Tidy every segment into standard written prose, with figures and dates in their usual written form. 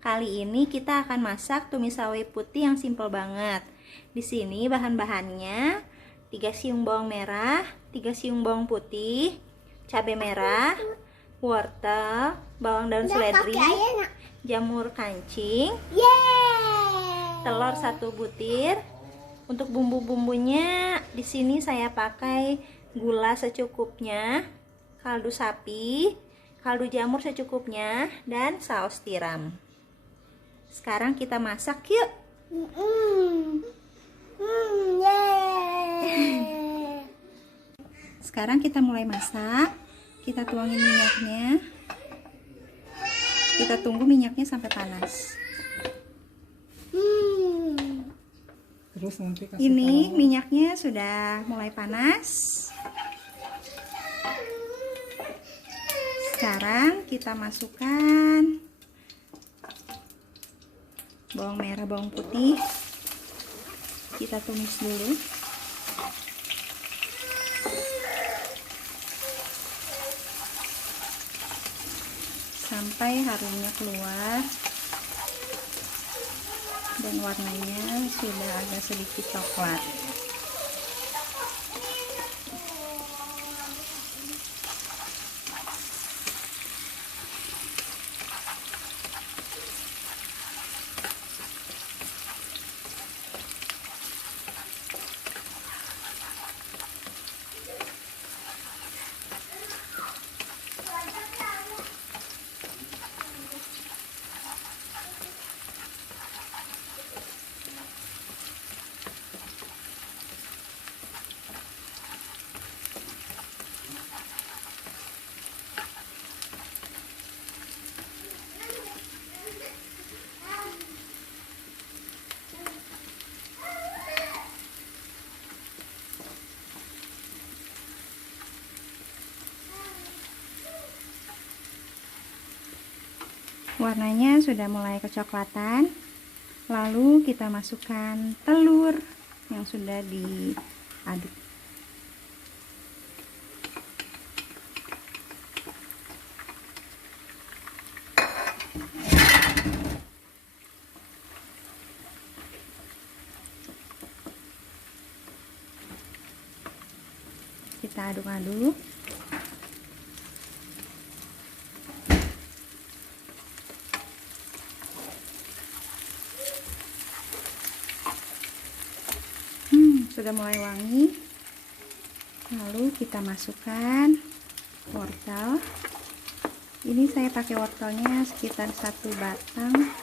Kali ini kita akan masak tumis sawi putih yang simple banget. Di sini bahan-bahannya 3 siung bawang merah, 3 siung bawang putih, cabai merah, wortel, bawang daun seledri, jamur kancing, telur 1 butir. Untuk bumbu-bumbunya di sini saya pakai gula secukupnya, kaldu sapi, kaldu jamur secukupnya, dan saus tiram. Sekarang kita masak yuk. Sekarang kita mulai masak. Kita tuangin minyaknya. Kita tunggu minyaknya sampai panas. Terus nanti kasih Ini minyaknya sudah mulai panas. Sekarang kita masukkan bawang merah, bawang putih. Kita tumis dulu. Sampai harumnya keluar dan warnanya sudah agak sedikit coklat. Warnanya sudah mulai kecoklatan. Lalu kita masukkan telur yang sudah diaduk. Kita aduk-aduk. Sudah mulai wangi. Lalu kita masukkan wortel. Ini saya pakai wortelnya sekitar 1 batang.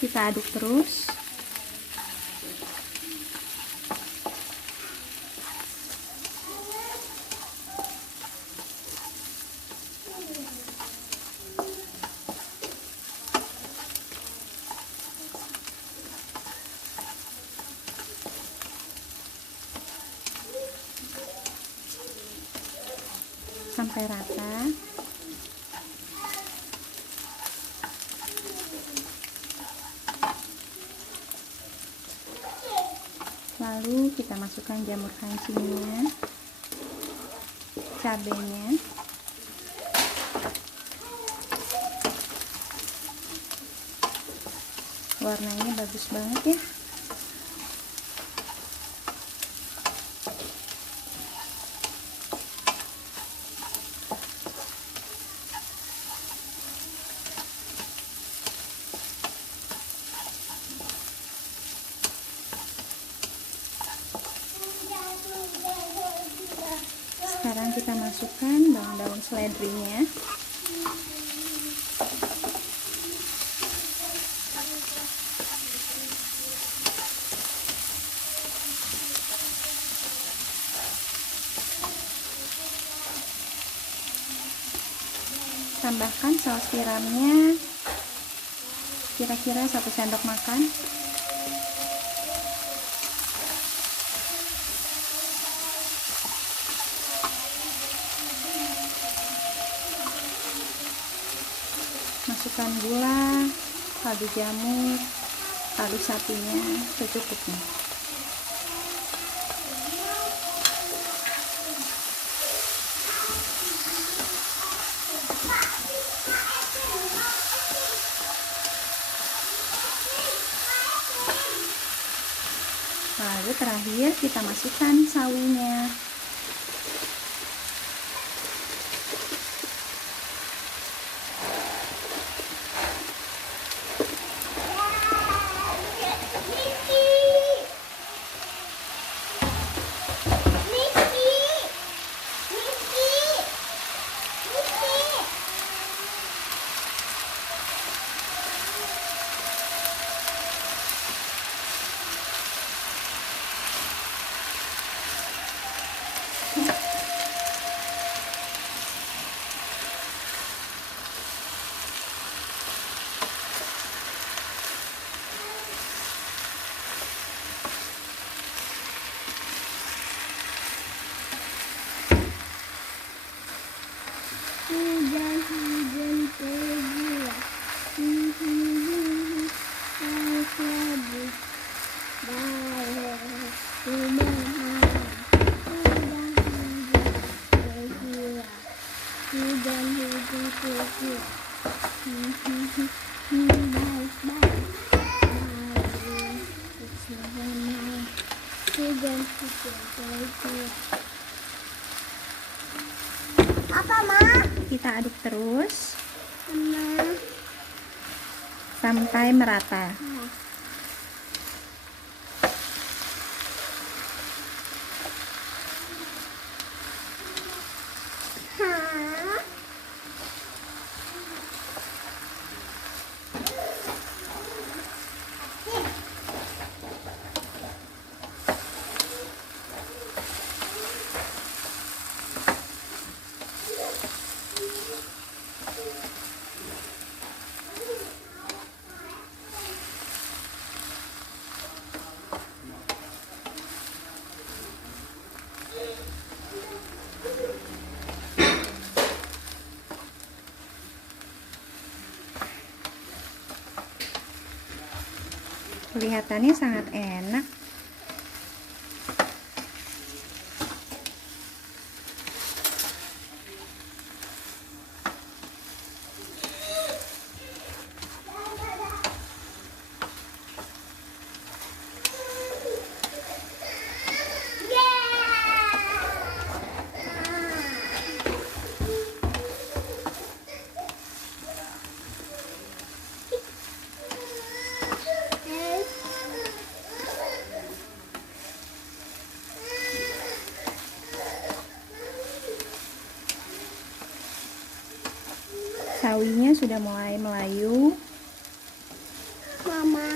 Kita aduk terus. Sampai rata. Lalu kita masukkan jamur kancingnya, cabenya, warnanya bagus banget ya. Sekarang kita masukkan daun-daun seledrinya. Tambahkan saus tiramnya kira-kira 1 sendok makan. Masukkan gula, kaldu jamur, kaldu sapinya secukupnya. Lalu terakhir kita masukkan sawinya. Apa, Ma? Kita aduk terus Mama. sampai merata. Hah? Kelihatannya sangat enak. Sawinya sudah mulai melayu. Mama.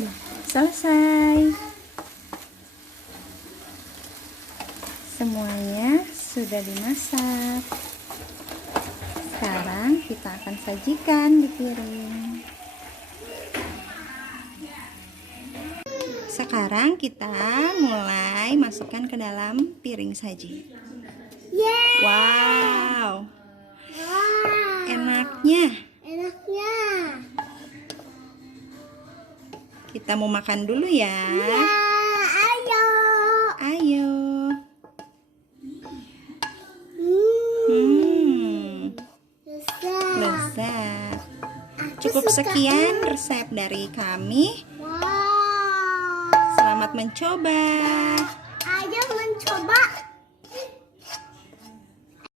Nah, selesai. Semuanya sudah dimasak. Sekarang kita akan sajikan di piring. Sekarang kita mulai masukkan ke dalam piring saji. Yeay. Wow, Wah. enaknya. Enaknya. Kita mau makan dulu ya. Ya, ayo. Ayo. Cukup sekian resep dari kami. Wow. Selamat mencoba. Ayo mencoba.